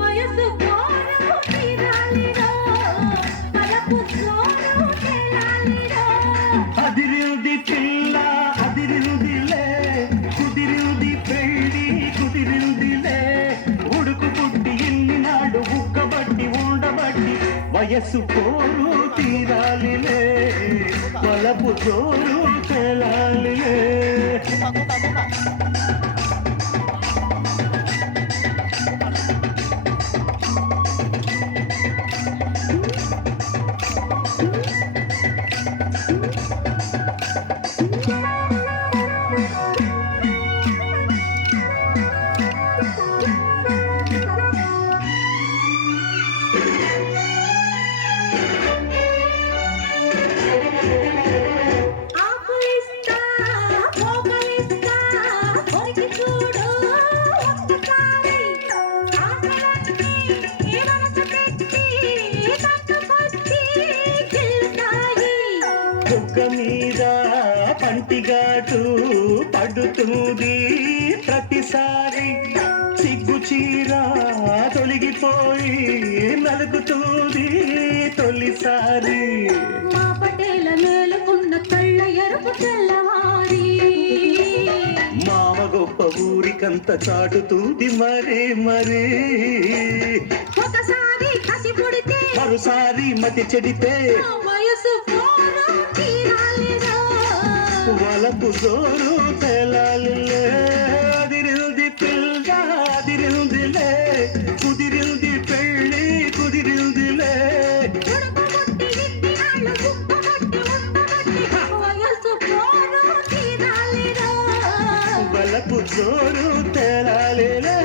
వయసు కోరు తీరాలిరో పలపు కోరు తేలాలిరో అదిరింది పిల్ల అదిరిందిలే కుదిరింది పెళ్ళి కుదిరిందిలే ఉడుకు పుట్టి ఇన్ని నాడు ఉక్కబట్టి ఉండబట్టి వయస్సు కోరు తీరాలిలే పలపు జోరు తేలాలిలే బుగ్గ మీద పంటిగాటు పడుతుంది ప్రతిసారి సిగ్గు చీర తొలగిపోయి నలుగుతుంది తొలిసారి మా పటేల నేలకున్న కళ్ళ ఎరుపు తెల్లవారి మామ గొప్ప ఊరికంత చాటుతుంది మరే మరే ఒకసారి కసి పుడితే మరోసారి మతి చెడితే వయసు కోరు తీరాలిరో వలపు జోరు తేలాలిలే అదిరింది పిల్ల అదిరిందిలే కుదిరింది పెళ్ళి కుదిరిందిలే ఉడుకు ముట్టి ఇన్ని నాళ్ళు ఉక్కబట్టి ఉండబట్టి వయసు కోరు తీరాలిరో వలపు జోరు తేలాలిలే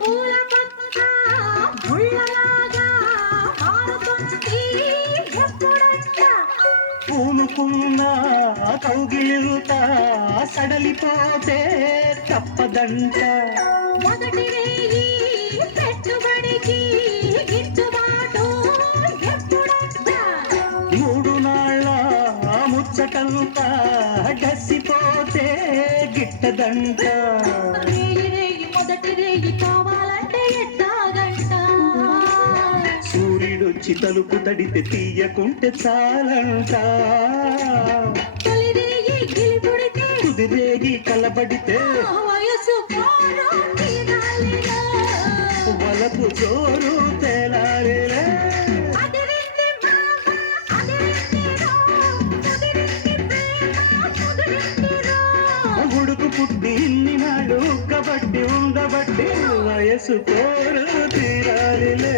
పూల పక్క ముళ్ళలాగా మారుతుంది ఎప్పుడంట పూనుకున్న కౌగిలింత సడలిపోతే తప్పదంట మొదటి రేయి పెట్టుబడికి గిట్టుబాటు ఎప్పుడంట మూడు నాళ్ళ ముచ్చటంతా గసిపోతే గిట్టదంట రేయి మొదటి రేయి కావాలంటే ఎట్టాగంట సూర్యుడొచ్చి తలుపు తడితే తీయకుంటే చాలంట తొలి రేయి గిలిపుడితే కుదిరేగి కలబడితే వయసు కోరు తీరాలిరో వలపు జోరు తేలాలిలే అదిరింది మామ అదిరిందిరో కుదిరింది ప్రేమ కుదిరిందిరో ఉడుకు పుట్టి ఇన్ని నాడు కబట్టి ఉండబట్టి వయసు కోరు తీరాలిలే